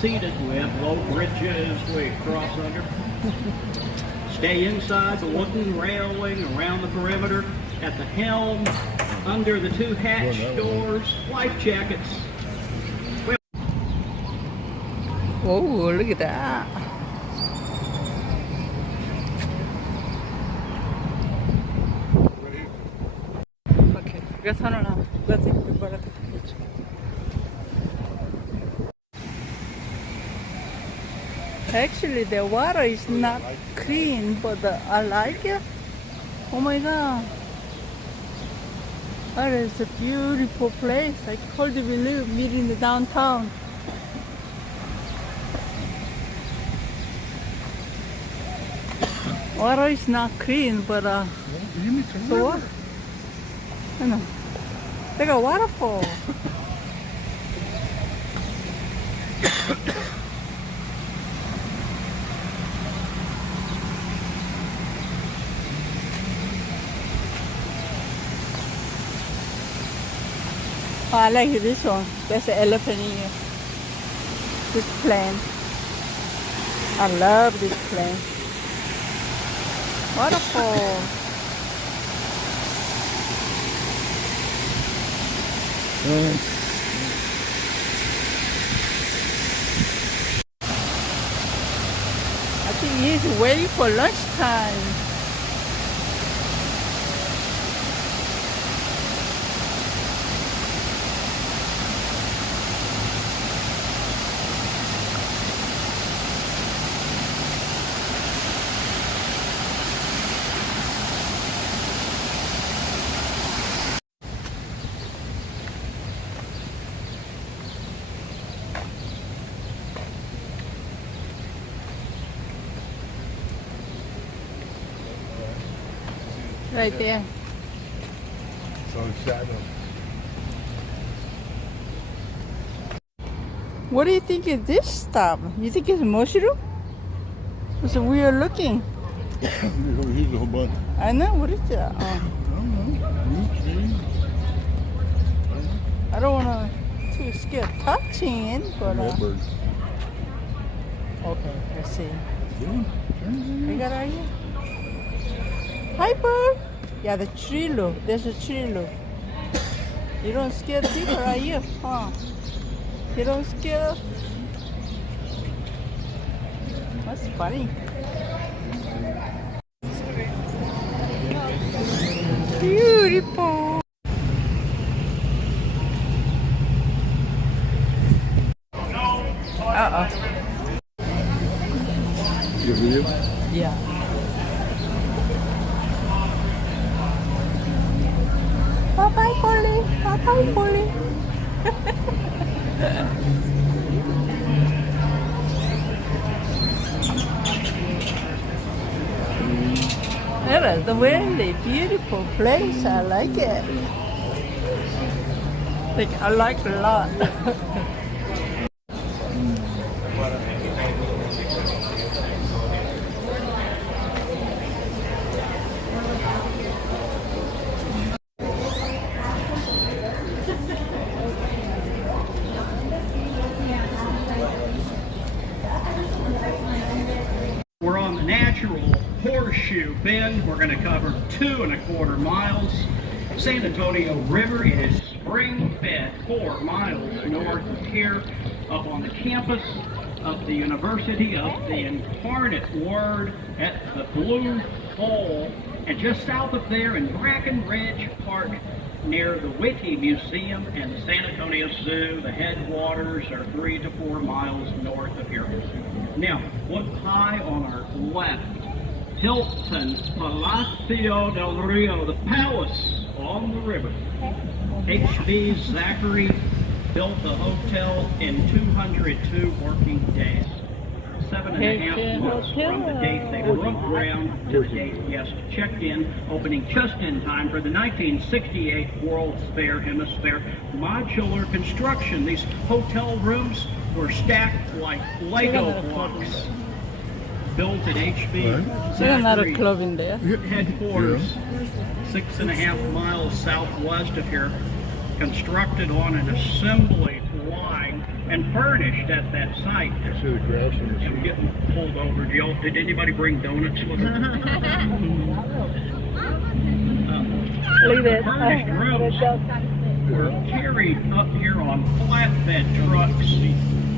seated. We have low bridges we cross under. Stay inside the wooden railing around the perimeter. At the helm, under the two hatch doors, life jackets. Whoa, look at that. Okay, let's turn around. Let's see the bird. Actually, the water is not clean, but I like it. Oh my god. That is a beautiful place. I told you we live in the downtown. Water is not clean, but so what? I know. Like a waterfall. Oh, I like this one. There's an elephant in here. This plane. I love this plane. Waterfall. I think he's waiting for lunchtime. Right there. So shadow. What do you think is this stuff? You think it's mushroom? It's weird looking. Here's a whole bunch. I know, what is that? Oh. I don't know. I don't want to scare touching, but Birds. okay, let's see. Yeah. We got right here. Hi, bird. Yeah, the tree look. There's a tree look. You don't scare people right here, huh? You don't scare us? That's funny. Beautiful. Uh-oh. Your video? Yeah. Bye-bye, Polly. Bye-bye, Polly. It is a really beautiful place. I like it. Like, I like it a lot. We're on the natural Horseshoe Bend. We're going to cover 2.25 miles. San Antonio River, it is spring-fed 4 miles north of here, up on the campus of the University of the Incarnate Word at the Blue Hole, and just south of there in Brackenridge Park near the Wiki Museum and the San Antonio Zoo. The headwaters are 3 to 4 miles north of here. Now, look high on our left. Hilton Palacio del Rio, the palace on the river. H.B. Zachary built the hotel in 202 working days. 7.5 months from the date they broke ground to the date guests checked in, opening just in time for the 1968 World's Fair Hemisphere. Modular construction. These hotel rooms were stacked like Lego blocks. Built at H.B. There's not a club in there. Headquarters, 6.5 miles southwest of here, constructed on an assembly line and furnished at that site. I see the grass on the And street. getting pulled over. Did anybody bring donuts with them? Look at Furnished rooms were carried up here on flatbed trucks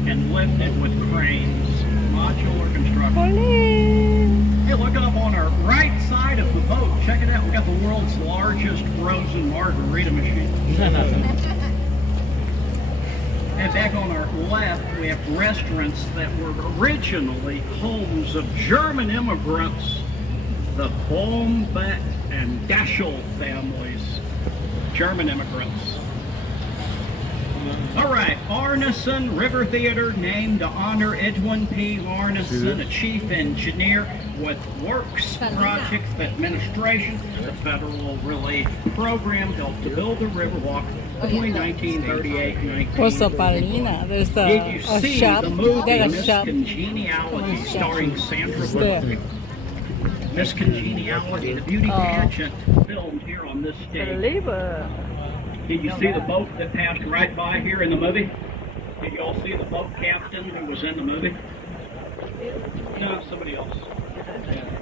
and lifted with cranes. Modular construction. Hey, look up on our right side of the boat. Check it out. We got the world's largest frozen margarita machine. And back on our left, we have restaurants that were originally homes of German immigrants, the Bombeck and Daschel families. German immigrants. All right, Arneson River Theater, named to honor Edwin P. Arneson, a chief engineer with Works Projects Administration. The federal relief program helped to build the Riverwalk between 1938 and 1940. What's up, Alina? There's Did you a see shop. the movie There's a Miss shop. Congeniality starring Sandra there. Bullock? Miss Congeniality, the beauty pageant filmed here on this The stage. labor. Did you see the boat that passed right by here in the movie? Did you all see the boat captain who was in the movie? No, somebody else.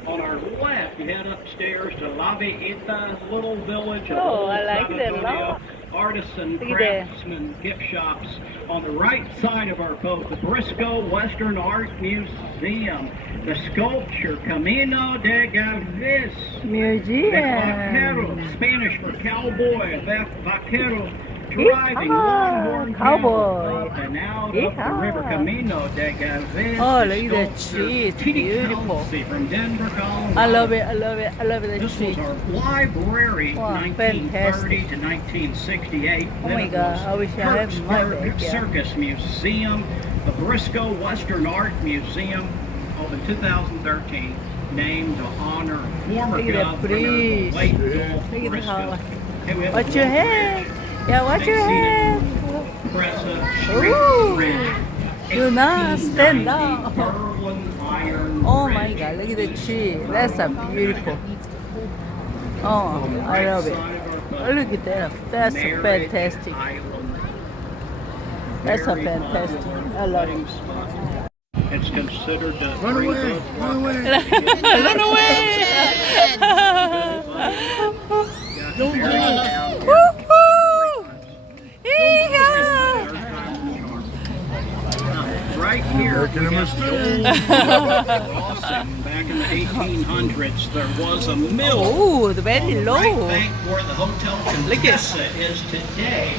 On our left, you head upstairs to La Villita, little village of Oh, I Old like that a Sanatorio. lot. Artisan, Look at that. craftsman, gift shops. On the right side of our boat, the Briscoe Western Art Museum, the sculpture Camino de Galvez. Museum. Vaquero, Spanish for cowboy, vaquero, driving longhorn cowboy. cattle up and out of the river Camino de Galvez. Oh, The look at that sculptor tree, it's Titi beautiful. Kelsey from Denver, Colorado. I love it. I love it. I love it. This That was tree. our library, Wow, 1930 fantastic. to 1968. Oh Then my it God, was I wish I had my Kirksburg bag, yeah. Circus Museum, the Briscoe Western Art Museum, opened 2013, named to honor former Look at that governor, breeze. late Look Bill at Briscoe. how. Hey, we have Watch a your little head. bridge. Yeah, watch your head. Cressa Ooh. Street Bridge. Do not stand 1890 up. Berlin Iron Oh my Bridge. God, look at the tree. That's a beautiful. Oh, I love it. Oh, look at that. That's Marriage fantastic. Island. That's a Very fantastic. popular I love it. wedding spot. It's considered the Run three away! good Run luck. away! Run away! Don't do it. Woohoo! Yee-haw! Right here, Making a we got the mistake. old crossing. Back in the 1800s, there was a mill Oh, the very on the low. right bank where the Hotel Contessa is today.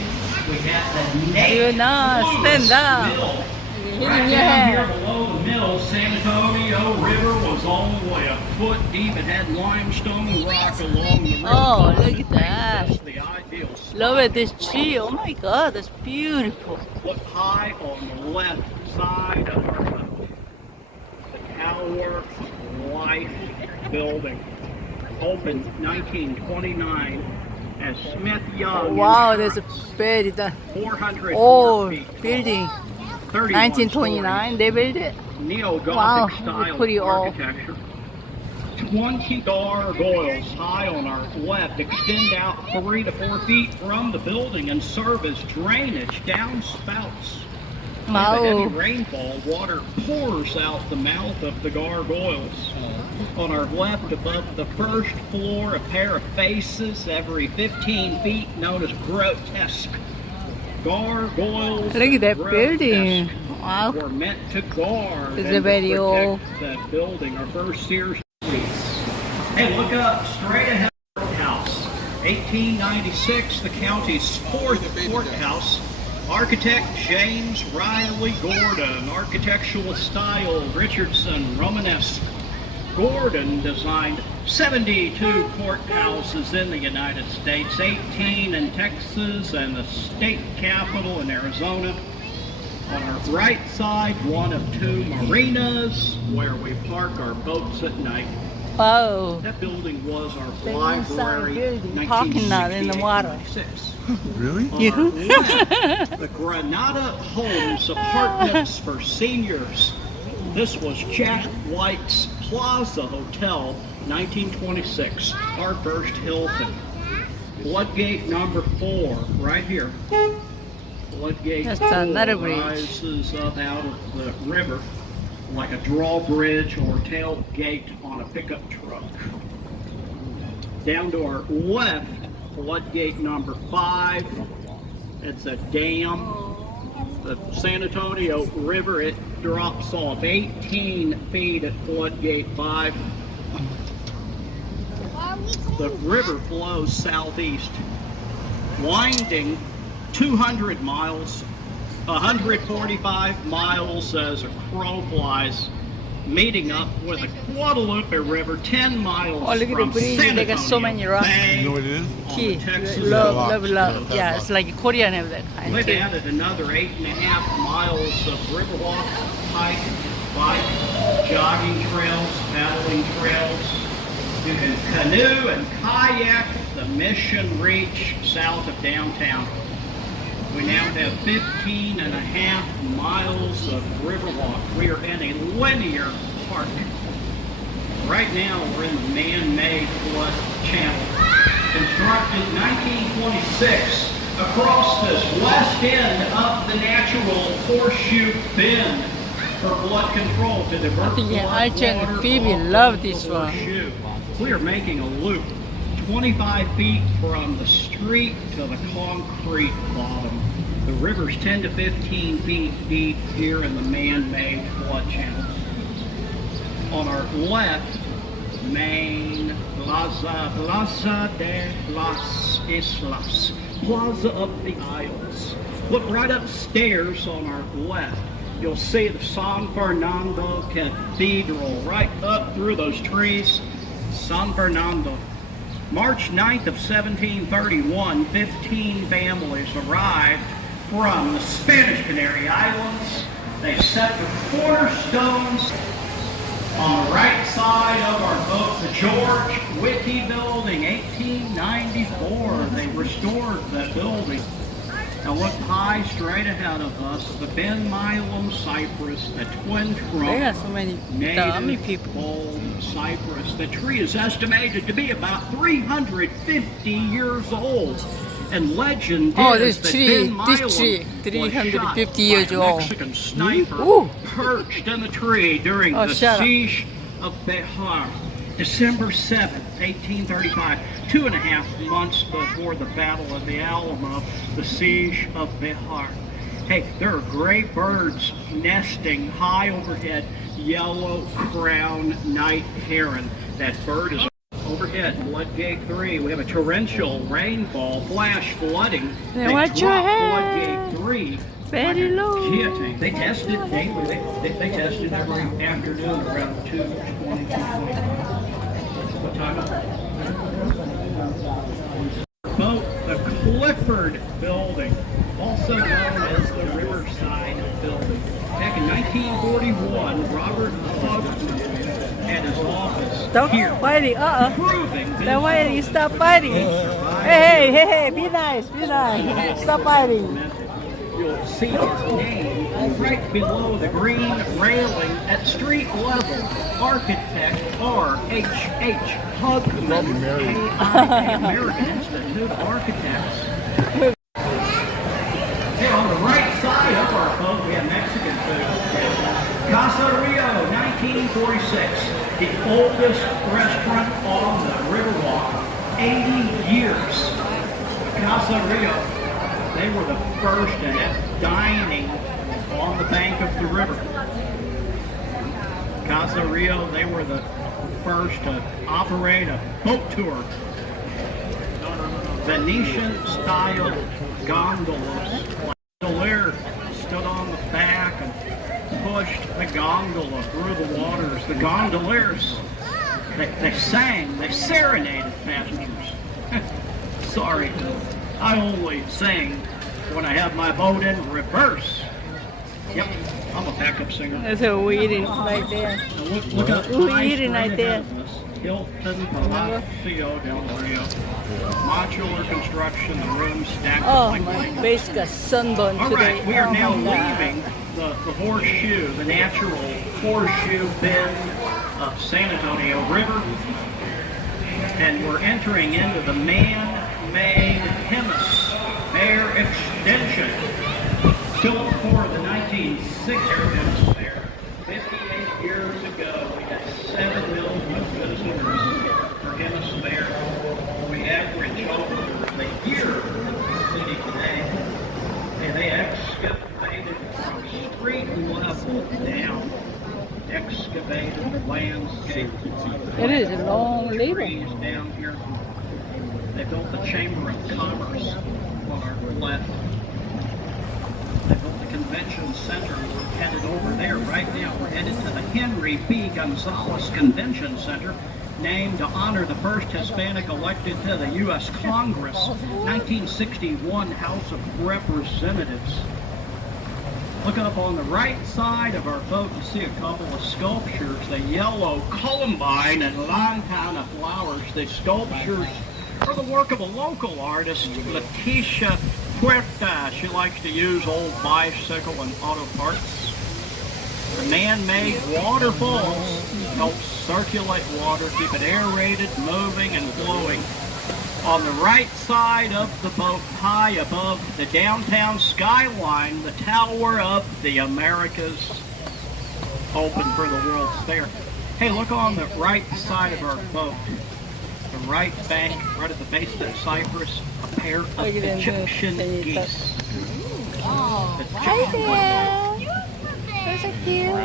We got the Do Nate not Lewis stand up. Mill. Hitting Right your down here head. below the mill, San Antonio River was only a foot deep. It had limestone rock along the river. Oh, look at that. Just the ideal spot. Look at this tree. Oh my God, that's beautiful. Look high on the left side of our boat. The Tower of Life building. Opened 1929 as Smith Young. Wow, there's a very 400 old feet. building. 31 1929, they built it. stories. Neo-Gothic Wow, style pretty old. architecture. 20 gargoyles high on our left extend out 3 to 4 feet from the building and serve as drainage downspouts. With the heavy Wow. rainfall, water pours out the mouth of the gargoyles. On our left, above the first floor, a pair of faces every 15 feet, known as grotesque. Gargoyles. Look at that grotesque building. Wow. Were meant to guard It's and a very to old. protect that building. Our first Sears police. Hey, look up straight ahead. Courthouse, 1896, the county's fourth courthouse. Architect James Riley Gordon. Architectural style Richardson Romanesque. Gordon designed 72 courthouses in the United States, 18 in Texas and the state capital in Arizona. On our right side, one of 2 marinas where we park our boats at night. Wow. That building was our The library. inside building, parking lot in the water. 1966. Really? On our left, the Granada Homes Apartments for Seniors. This was Jack White's Plaza Hotel, 1926, our first Hilton. Floodgate number 4, right here. Floodgate That's 4 another bridge. rises up out of the river like a drawbridge or tailgate on a pickup truck. Down to our left, floodgate number 5. It's a dam. The San Antonio River, it drops off 18 feet at floodgate 5. The river flows southeast, winding 200 miles, 145 miles as a crow flies, meeting up with the Guadalupe River 10 miles Oh, look at the from bridge. San They got so Antonio many rocks. Bay You know what it is? on the Key. Texas Love, Lock. love, love. Lock. Yeah, it's like Korean have that kind. They've too. added another 8.5 miles of riverwalk, hike, bike, jogging trails, paddling trails. You can canoe and kayak the Mission Reach south of downtown. We now have 15.5 miles of riverwalk. We are in a linear park. Right now, we're in the man-made flood channel. Constructed 1926 across this west end of the natural horseshoe bend for flood control to divert think flood Archie and water Phoebe off love of this the one. horseshoe. We are making a loop 25 feet from the street to the concrete bottom. The river's 10 to 15 feet deep here in the man-made flood channel. On our left, main Plaza de las Islas, Plaza of the Isles. Look right upstairs on our left. You'll see the San Fernando Cathedral right up through those trees. San Fernando. March 9th of 1731, 15 families arrived from the Spanish Canary Islands. They set the cornerstones on the right side of our boat, the George Whitty Building, 1894. They restored that building. Now look high straight ahead of us, the Ben Milam cypress, the twin trunk. They got so many dummy Native people. gold cypress. The tree is estimated to be about 350 years old. And legend Oh, is this that tree, Ben this Milam tree, was 350 shot years by a old. Mexican sniper Ooh. perched in the tree during Oh, the shut up. siege of Behar. December 7th, 1835, 2.5 months before the Battle of the Alamo, the siege of Behar. Hey, there are gray birds nesting high overhead, yellow crown night heron. That bird is overhead, floodgate 3. We have a torrential rainfall, flash flooding. Hey, They watch your dropped head. floodgate 3. Very low. Guillotine. They test it daily. They test it every afternoon around 2:20, 2:25. What time is it? Boat, the Clifford Building, also known as the Riverside Building. Back in 1941, Robert Hogan had his office Stop here, fighting. proving Then why you stop fighting? Hey, be nice, be nice. Stop fighting. You'll see his name right below the green railing at street level. Architect R.H.H. Hugman, AIA, American Institute of Architects. Here on the right side of our boat, we have Mexican food. Casa Rio, 1946, the oldest restaurant on the Riverwalk, 80 years. Casa Rio. They were the first to have dining on the bank of the river. Casa Rio, they were the first to operate a boat tour. Venetian-style gondolas. Gondolier stood on the back and pushed the gondola through the waters. The gondoliers, they sang, they serenaded passengers. Sorry. I only sing when I have my boat in reverse. Yep, I'm a backup singer. That's what we're eating right there. Now look up Ooh, high eating right straight there. ahead of us. Hilton Palacio del Rio. Modular construction, the rooms stacked Oh, like my bling. face got sunburned All today. right, we are Oh, now my God. leaving the horseshoe, the natural horseshoe bend of San Antonio River. And we're entering into the man-made hemisphere extension. Built for the 1960s there. 58 years ago, we had 7 million visitors for Guinness Fair. We average over a year in the city today. And they excavated from street level down. Excavated landscape. It is a long labor. Trees down here. They built the Chamber of Commerce on our left. They built the Convention Center. We're headed over there right now. We're headed to the Henry B. Gonzalez Convention Center, named to honor the first Hispanic elected to the U.S. Congress, 1961 House of Representatives. Look up on the right side of our boat to see a couple of sculptures. The yellow columbine and lantana flowers. The sculptures are the work of a local artist, Leticia Puerta. She likes to use old bicycle and auto parts. The man-made waterfalls help circulate water, keep it aerated, moving, and flowing. On the right side of the boat, high above the downtown skyline, the Tower of the Americas, open for the World's Fair. Hey, look on the right side of our boat. The right bank, right at the base of that cypress, a pair of Egyptian geese. Oh, hi there. Those are cute.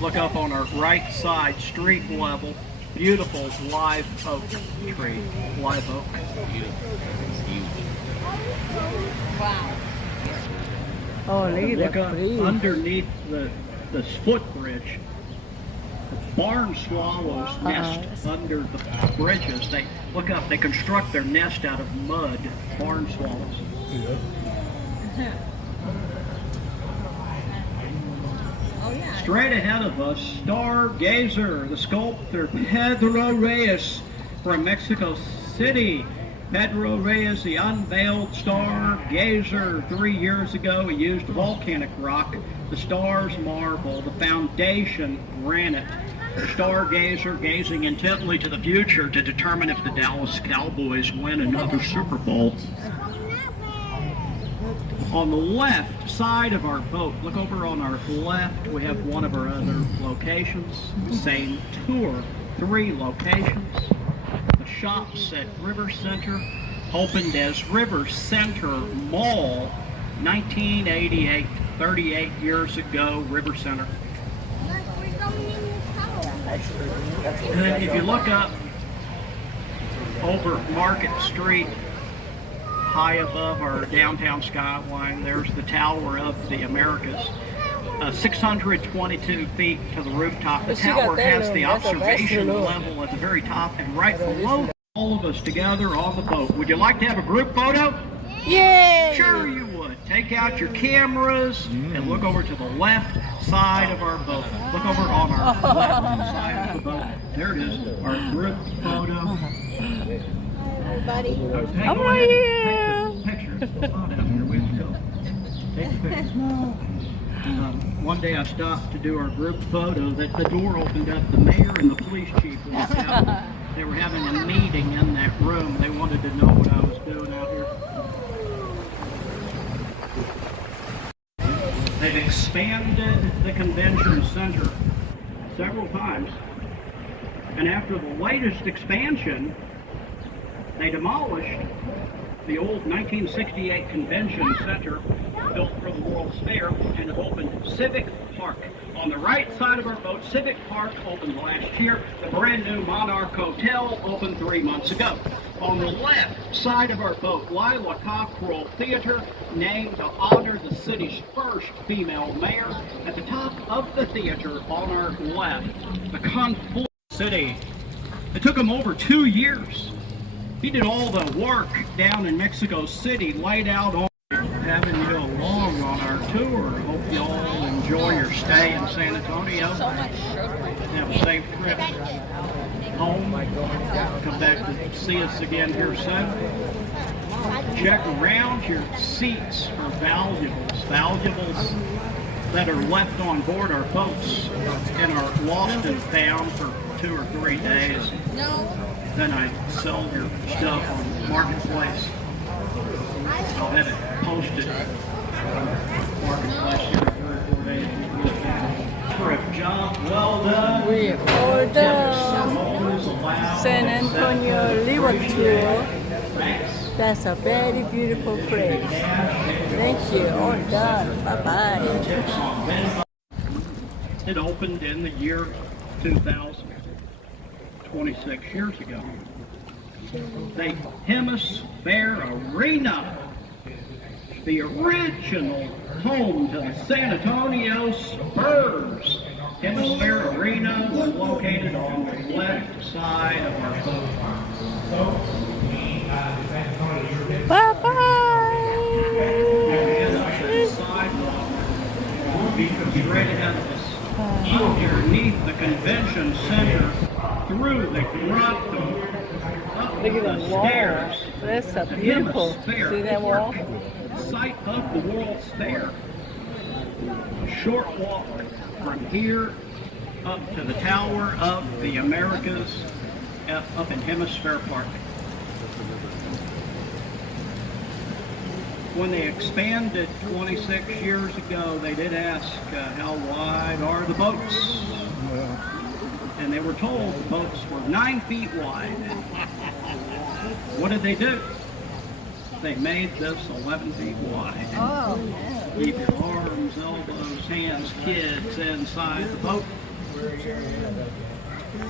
Look up on our right side, street level, beautiful live oak tree. Live oak. Wow. Oh, look at Look that up tree. underneath the footbridge. Barn swallows nest under the bridges. They look up. They construct their nest out of mud. Barn swallows. Yeah. Straight ahead of us, Stargazer, the sculptor Pedro Reyes from Mexico City. Pedro Reyes, the unveiled stargazer 3 years ago. He used volcanic rock, the star's marble, the foundation granite. The stargazer gazing intently to the future to determine if the Dallas Cowboys win another Super Bowl. On the left side of our boat, look over on our left, we have one of our other locations. Same tour, 3 locations. The shops at River Center opened as River Center Mall, 1988, 38 years ago, River Center. And then if you look up over Market Street, high above our downtown skyline, there's the Tower of the Americas. 622 feet to the rooftop. The tower has the observation level at the very top, and right below all of us together on the boat. Would you like to have a group photo? Yay! Sure you would. Take out your cameras and look over to the left side of our boat. Look over on our left side of the boat. There it is, our group photo. Buddy. Hey, I'm go right ahead here. and take the picture. It's hot out here. We have to go. Take the picture. One day I stopped to do our group photo. That the door opened up. The mayor and the police chief was out. They were having a meeting in that room. They wanted to know what I was doing out here. They've expanded the convention center several times. And after the latest expansion, they demolished the old 1968 convention center built for the World's Fair and have opened Civic Park. On the right side of our boat, Civic Park opened last year. The brand new Monarch Hotel opened 3 months ago. On the left side of our boat, Lila Cockrell Theater, named to honor the city's first female mayor. At the top of the theater on our left, the Confluence City. It took them over 2 years. He did all the work down in Mexico City, laid out on having you along on our tour. Hope you all enjoy your stay in San Antonio. Have a safe trip home. Come back to see us again here soon. Check around your seats for valuables that are left on board our boats and are lost and found for 2 or 3 days. No. then I sell your stuff on Marketplace. I'll have it posted on Marketplace here in 3 or 4 days. Terrific job, well done. We all done. San Antonio River Tour. That's a very beautiful place. Thank you. All done. Bye-bye. It opened in the year 2000, 26 years ago. The Hemisphere Arena, the original home to the San Antonio Spurs. Hemisphere Arena was located on the left side of our boat. Straight ahead of us, underneath the convention center, through the grotto, up Look at the the wall. stairs. That's a beautiful. Hemisphere See that wall? Park, site of the World's Fair. A short walk from here up to the Tower of the Americas up in Hemisphere Park. When they expanded 26 years ago, they did ask how wide are the boats? And they were told the boats were 9 feet wide. What did they do? They made this 11 feet wide. Oh, Keep your arms, elbows, hands, kids inside the boat.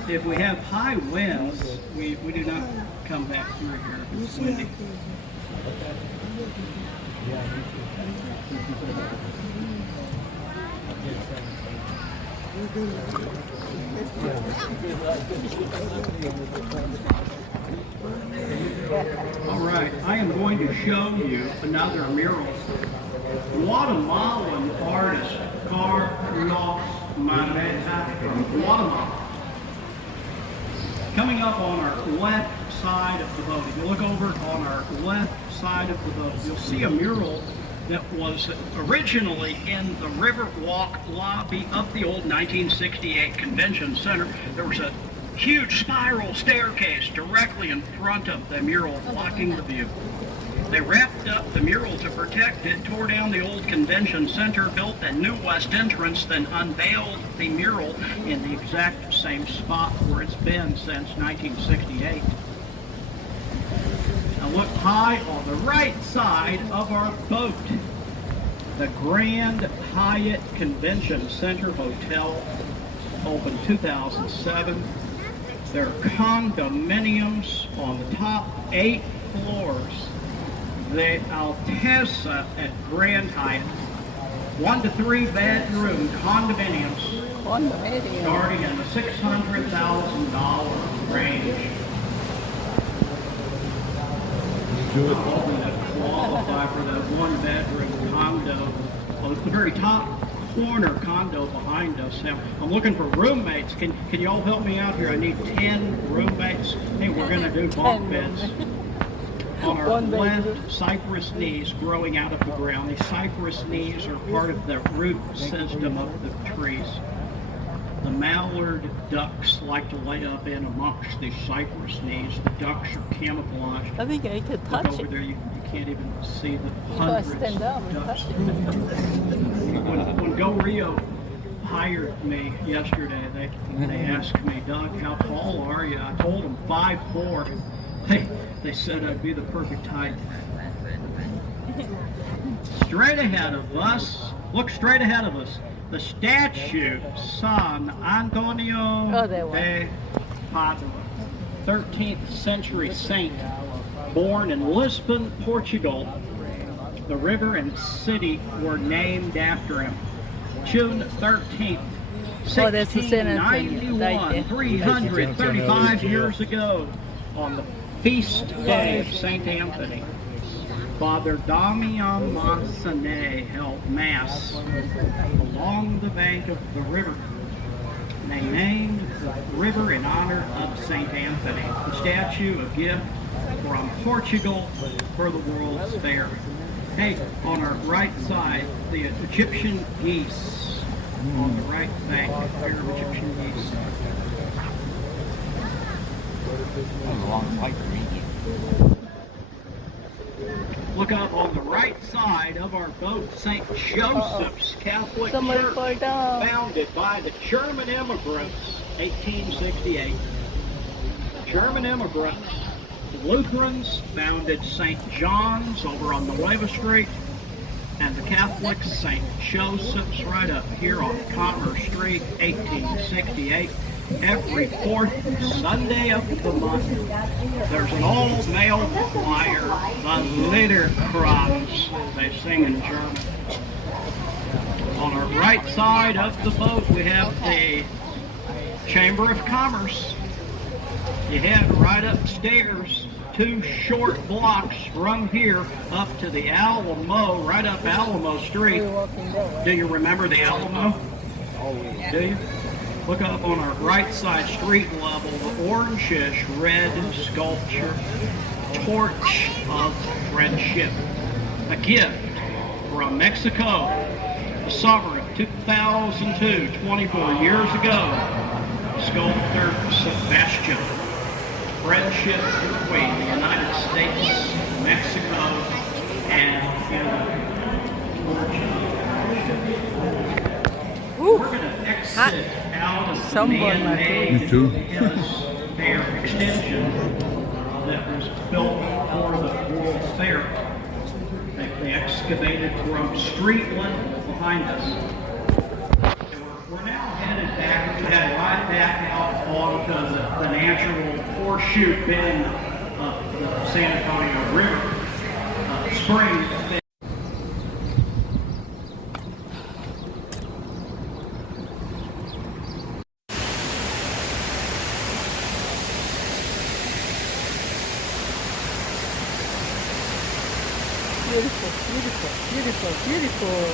If we have high winds, we do not come back through here if it's windy. All right, I am going to show you another mural. Guatemalan artist Carlos Mareta from Guatemala. Coming up on our left side of the boat, if you look over on our left side of the boat, you'll see a mural that was originally in the Riverwalk lobby of the old 1968 Convention Center. There was a huge spiral staircase directly in front of the mural, blocking the view. They wrapped up the mural to protect it, tore down the old convention center, built a new west entrance, then unveiled the mural in the exact same spot where it's been since 1968. Now look high on the right side of our boat. The Grand Hyatt Convention Center Hotel opened 2007. There are condominiums on the top 8 floors. The Alteza at Grand Hyatt, 1 to 3 bedroom condominiums, starting in the $600,000 range. Hoping to qualify for the 1 bedroom condo. Well, it's the very top corner condo behind us. Now, I'm looking for roommates. Can you all help me out here? I need 10 roommates. Hey, we're going to do bunk beds. On our left, cypress knees growing out of the ground. These cypress knees are part of the root system of the trees. The mallard ducks like to lay up in amongst these cypress knees. The ducks are camouflaged. I think I could touch Look over it. there, you can't even see the If I hundreds stand up of and ducks. touch it. When Go Rio hired me yesterday, they asked me, Doug, how tall are you? I told them 5'4". They said I'd be the perfect height. Straight ahead of us, look straight ahead of us, the statue San Antonio de Padua, 13th century saint, born in Lisbon, Portugal. The river and city were named after him. June 13th, 1691, 335 years ago, on the feast day of St. Anthony, Father Damian Massenet held Mass along the bank of the river. They named the river in honor of St. Anthony, the statue, a gift from Portugal for the World's Fair. Hey, on our right side, the Egyptian geese on the right bank, a pair of Egyptian geese. Look up on the right side of our boat, St. Joseph's Catholic Somebody Church, fall down. founded by the German immigrants, 1868. German immigrants. Lutherans founded St. John's over on Nueva Street, and the Catholics, St. Joseph's, right up here on Commerce Street, 1868. Every fourth Sunday of the month, there's an all-male choir, the Liederkreuz. They sing in German. On our right side of the boat, we have the Chamber of Commerce. You head right upstairs, 2 short blocks from here up to the Alamo, right up Alamo Street. Do you remember the Alamo? Do you? Look up on our right side street level, the orangish red sculpture, Torch of Friendship. A gift from Mexico, the summer of 2002, 24 years ago. Sculptor Sebastian. Friendship between the United States, Mexico, and Canada. We're going to exit out of the man-made fair extension that was built for the World Fair. They excavated from street level behind us. We're now headed back, right back out onto the natural horseshoe bend of the San Antonio River. Spring. Beautiful, beautiful, beautiful, beautiful.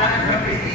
That means